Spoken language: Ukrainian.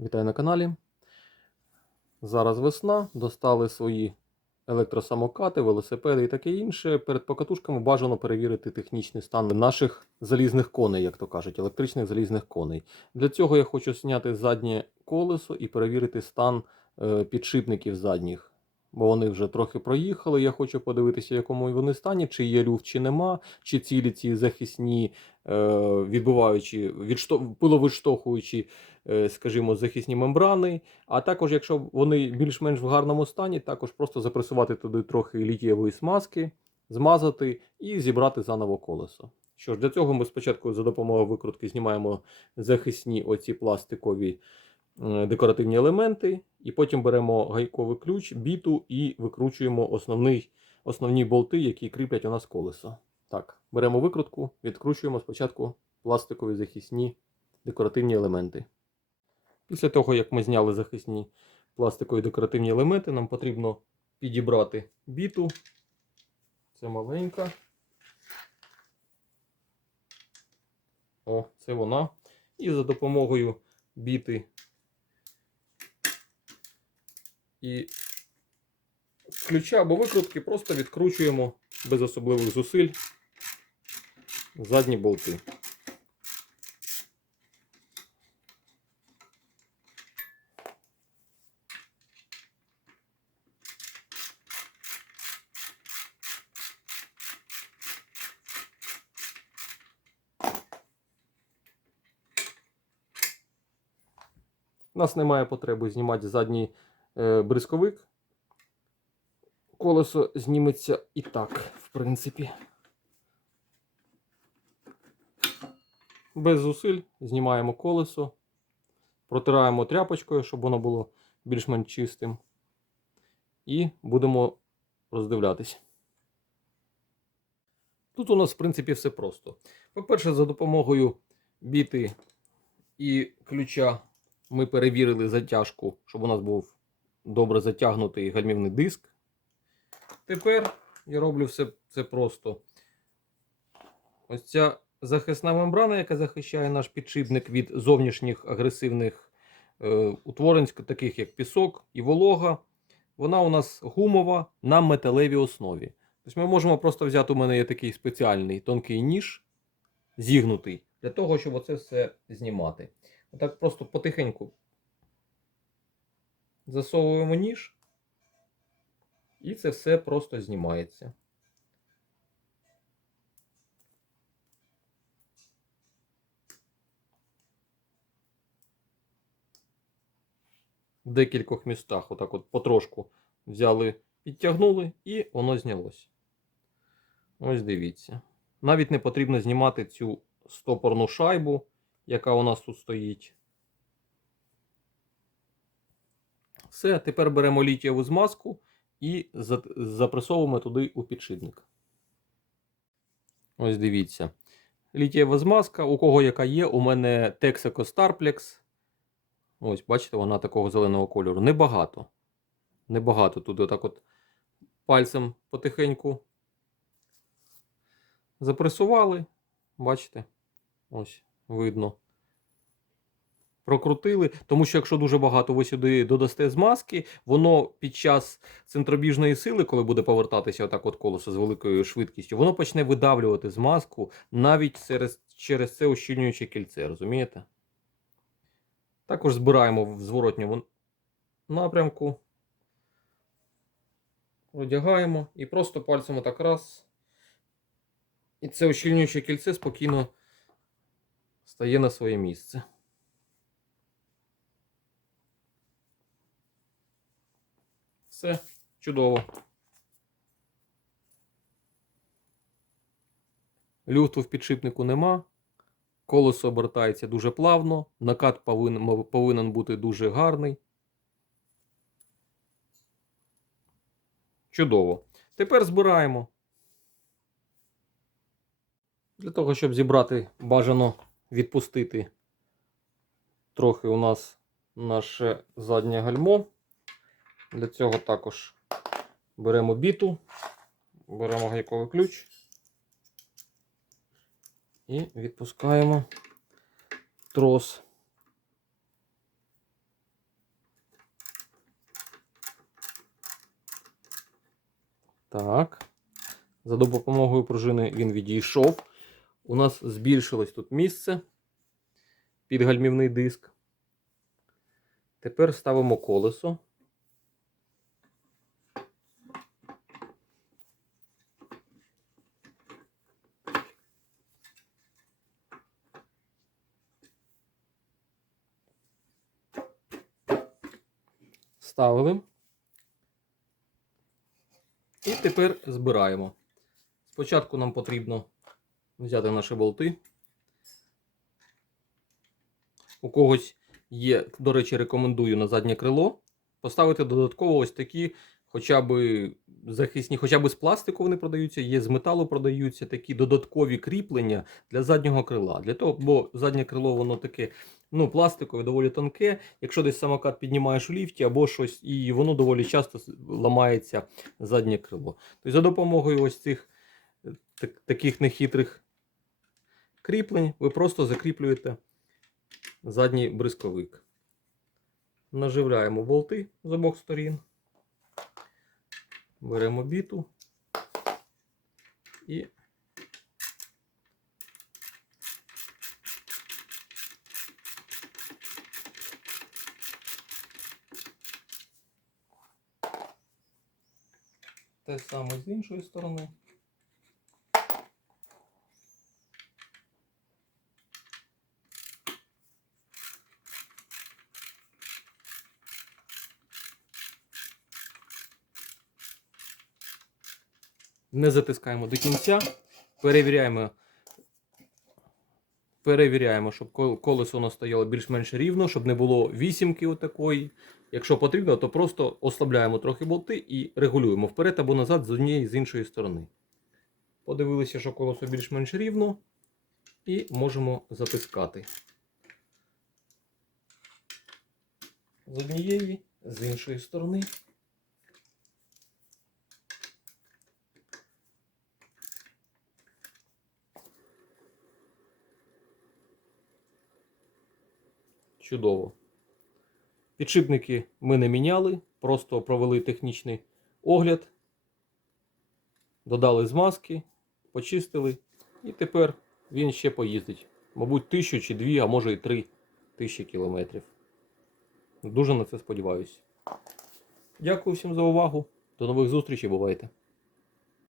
Вітаю на каналі. Зараз весна. Достали свої електросамокати, велосипеди і таке інше. Перед покатушками бажано перевірити технічний стан наших залізних коней, як то кажуть, електричних залізних коней. Для цього я хочу зняти заднє колесо і перевірити стан е, підшипників задніх. Бо вони вже трохи проїхали. Я хочу подивитися, в якому вони стані, чи є люфт, чи нема, чи цілі ці захисні, е, відбиваючи, відшто... пиловідштовхуючи, е, скажімо, захисні мембрани. А також, якщо вони більш-менш в гарному стані, також просто запресувати туди трохи літієвої смазки, змазати і зібрати заново колесо. Що ж, для цього ми спочатку за допомогою викрутки знімаємо захисні оці пластикові декоративні елементи, і потім беремо гайковий ключ, біту і викручуємо основний, основні болти, які кріплять у нас колесо. Так, беремо викрутку, відкручуємо спочатку пластикові захисні декоративні елементи. Після того, як ми зняли захисні пластикові декоративні елементи, нам потрібно підібрати біту. Це маленька. О, це вона. І за допомогою біти і ключа або викрутки просто відкручуємо без особливих зусиль задні болти. У нас немає потреби знімати задній бризковик. Колесо зніметься і так, в принципі. Без зусиль знімаємо колесо, протираємо тряпочкою, щоб воно було більш-менш чистим. І будемо роздивлятись. Тут у нас, в принципі, все просто. По-перше, за допомогою біти і ключа ми перевірили затяжку, щоб у нас був добре затягнутий гальмівний диск. Тепер я роблю все це просто. Ось ця захисна мембрана, яка захищає наш підшипник від зовнішніх агресивних е, утворень, таких як пісок і волога. Вона у нас гумова на металевій основі. Тобто ми можемо просто взяти, у мене є такий спеціальний тонкий ніж, зігнутий, для того, щоб оце все знімати. Отак просто потихеньку засовуємо ніж, і це все просто знімається. В декількох містах, отак от потрошку взяли, підтягнули, і воно знялось. Ось дивіться. Навіть не потрібно знімати цю стопорну шайбу, яка у нас тут стоїть. Все, тепер беремо літієву змазку і запресовуємо туди у підшипник. Ось дивіться. Літієва змазка, у кого яка є, у мене Texaco Starplex. Ось, бачите, вона такого зеленого кольору. Небагато. Небагато. Туди отак от пальцем потихеньку запресували. Бачите? Ось, видно. Прокрутили, тому що якщо дуже багато ви сюди додасте змазки, воно під час центробіжної сили, коли буде повертатися отак от колесо з великою швидкістю, воно почне видавлювати змазку навіть через, через це ущільнююче кільце, розумієте? Також збираємо в зворотньому напрямку, одягаємо і просто пальцем отак раз. І це ущільнююче кільце спокійно стає на своє місце. Все чудово. Люфту в підшипнику нема. Колесо обертається дуже плавно. Накат повинен, повинен бути дуже гарний. Чудово. Тепер збираємо. Для того, щоб зібрати, бажано відпустити трохи у нас наше заднє гальмо. Для цього також беремо біту, беремо гайковий ключ і відпускаємо трос. Так. За допомогою пружини він відійшов. У нас збільшилось тут місце під гальмівний диск. Тепер ставимо колесо. Ставили. І тепер збираємо. Спочатку нам потрібно взяти наші болти. У когось є, до речі, рекомендую на заднє крило поставити додатково ось такі, хоча б захисні, хоча б з пластику вони продаються, є з металу продаються такі додаткові кріплення для заднього крила. Для того, бо заднє крило воно таке ну, пластикове, доволі тонке. Якщо десь самокат піднімаєш у ліфті або щось, і воно доволі часто ламається заднє крило. Тобто за допомогою ось цих е, так- таких нехитрих кріплень ви просто закріплюєте задній бризковик. Наживляємо болти з обох сторін. Беремо біту і те саме з іншої сторони. Не затискаємо до кінця. Перевіряємо, перевіряємо, щоб колесо нас стояло більш-менш рівно, щоб не було вісімки отакої. Якщо потрібно, то просто ослабляємо трохи болти і регулюємо вперед або назад з однієї з іншої сторони. Подивилися, що колесо більш-менш рівно, і можемо затискати. З однієї, з іншої сторони. Чудово. Підшипники ми не міняли, просто провели технічний огляд, додали змазки, почистили, і тепер він ще поїздить. Мабуть, тисячу чи дві, а може і три тисячі кілометрів. Дуже на це сподіваюся. Дякую всім за увагу. До нових зустрічей, бувайте!